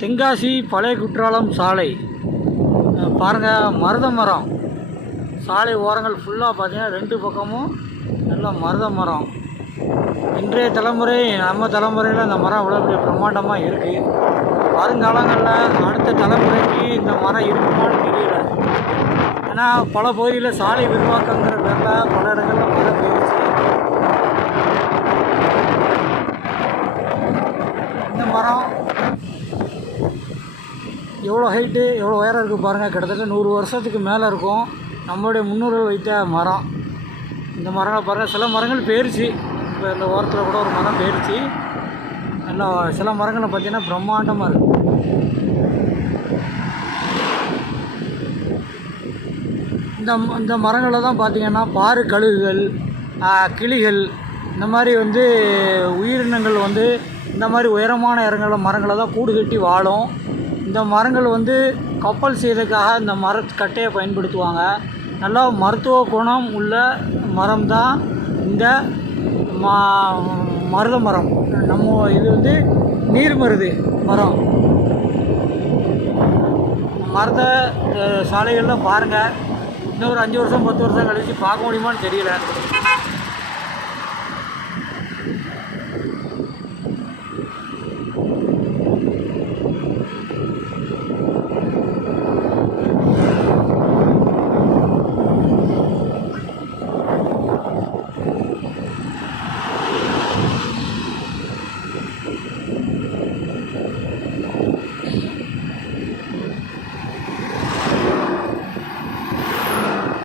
தென்காசி பழைய குற்றாலம் சாலை பாருங்கள், மருத மரம். சாலை ஓரங்கள் ஃபுல்லாக பார்த்தீங்கன்னா 2 பக்கமும் நல்லா மருத மரம். இன்றைய தலைமுறை, நம்ம தலைமுறையில் இந்த மரம் இவ்வளோ பெரிய பிரம்மாண்டமாக இருக்குது. வருங்காலங்களில் அடுத்த தலைமுறைக்கு இந்த மரம் இருக்குமான்னு தெரியல. ஏன்னா பல பகுதியில் சாலை விரிவாக்கங்கிற பேரில் பல இடங்களில் மரம் போயிடுச்சு. இந்த மரம் எவ்வளோ ஹைட்டு, எவ்வளோ உயரம் இருக்குது பாருங்கள். கிட்டத்தட்ட 100 வருஷத்துக்கு மேலே இருக்கும். நம்மளுடைய முன்னோர்கள் வைத்த மரம். இந்த மரங்களை பாருங்கள், சில மரங்கள் போயிடுச்சு. இப்போ இந்த ஓரத்தில் கூட ஒரு மரம் போயிடுச்சு. நல்லா சில மரங்களை பார்த்திங்கன்னா பிரம்மாண்டமாக இருக்குது. இந்த மரங்களில் தான் பார்த்திங்கன்னா பாரு கழுகுகள், கிளிகள், இந்த மாதிரி உயிரினங்கள் இந்த மாதிரி உயரமான மரங்களை தான் கூடு கட்டி வாழும். இந்த மரங்கள் கப்பல் செய்வதற்காக இந்த மரக்கட்டையை பயன்படுத்துவாங்க. நல்லா மருத்துவ குணம் உள்ள மரம் தான் இந்த மருத மரம். நம்ம இது நீர்மருது மரம். மரத்தை சாலைகளில் பாருங்கள். இன்னும் ஒரு 5 வருஷம் 10 வருஷம் கழித்து பார்க்க முடியுமான்னு தெரியல.